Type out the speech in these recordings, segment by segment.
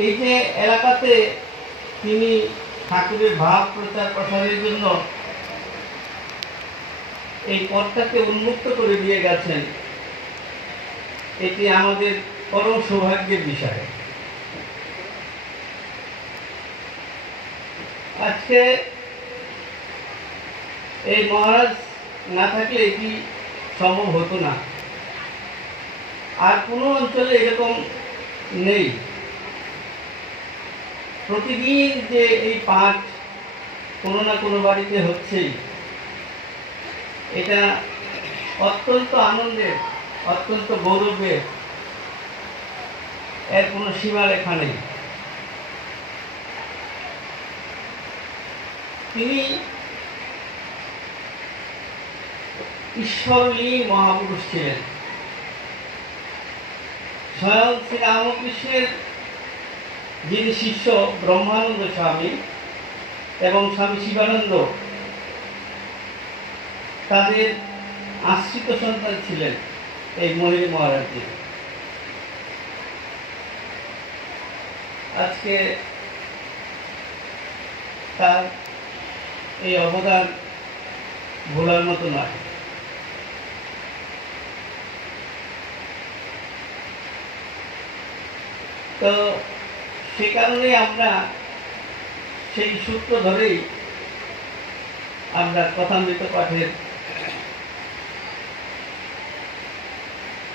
এই যে এলাকাতে তিনি ঠাকুরের ভাব প্রচার প্রসারের জন্য এই পথটাকে উন্মুক্ত করে দিয়ে গেছেন, এটি আমাদের পরম সৌভাগ্যের বিষয়। আজকে এই মহারাজ না থাকলে এটি সম্ভব হতো না। আর কোনো অঞ্চলে এরকম নেই। প্রতিদিন যে এই পাঠ কোনো না কোনো বাড়িতে হচ্ছেই, এটা অত্যন্ত আনন্দের, অত্যন্ত গৌরবের, এর কোনো সীমারেখা নেই। তিনি ঈশ্বরলীন মহাপুরুষ ছিলেন। স্বয়ং শ্রী রামকৃষ্ণের যিনি শিষ্য ব্রহ্মানন্দ স্বামী এবং স্বামী শিবানন্দ, তাদের আশ্রিত সন্তান ছিলেন এই মহিলা মহারাজজি। আজকে তার এই অবদান ভোলার মতো নয়। তো সে কারণে আমরা সেই সূত্র ধরেই আমরা কথামৃত পাঠের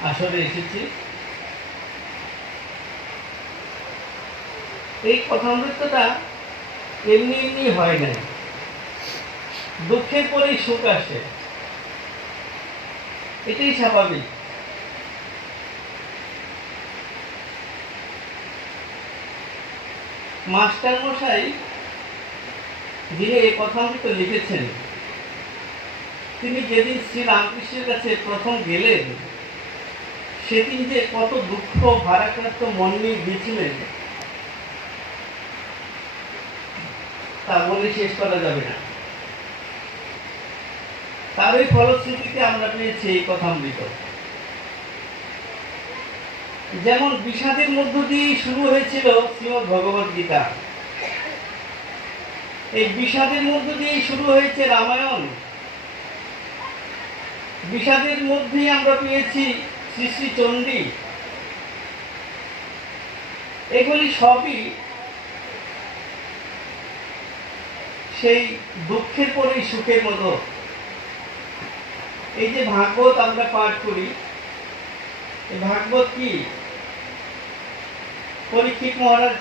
আসরে এসেছি। এই কথামৃতটা এমনি এমনি হয় নাই, দুঃখের পরেই সুখ আসে, এটাই স্বাভাবিক। মাস্টার মশাই যিনি এই কথামৃত লিখেছেন, তিনি যেদিন শ্রী রামকৃষ্ণের কাছে প্রথম গেলেন, সেদিন যে কত দুঃখ ভারাক্রান্ত মন নিয়ে গিয়েছিলেন তা বলে শেষ করা যাবে না। তারই ফলশ্রুতিতে আমরা পেয়েছি এই কথামৃত। যেমন বিষাদের মধ্য দিয়ে শুরু হয়েছিল শ্রীমদ্ ভগবদ গীতা, এই বিষাদের মধ্য দিয়ে শুরু হয়েছে রামায়ণ, বিষাদের মধ্যেই আমরা পেয়েছি শ্রী শ্রী চণ্ডী। এগুলি সবই সেই দুঃখের পরেই সুখের মতো। এই যে ভাগবত আমরা পাঠ করি, এই ভাগবত কি? পরীক্ষিত মহারাজ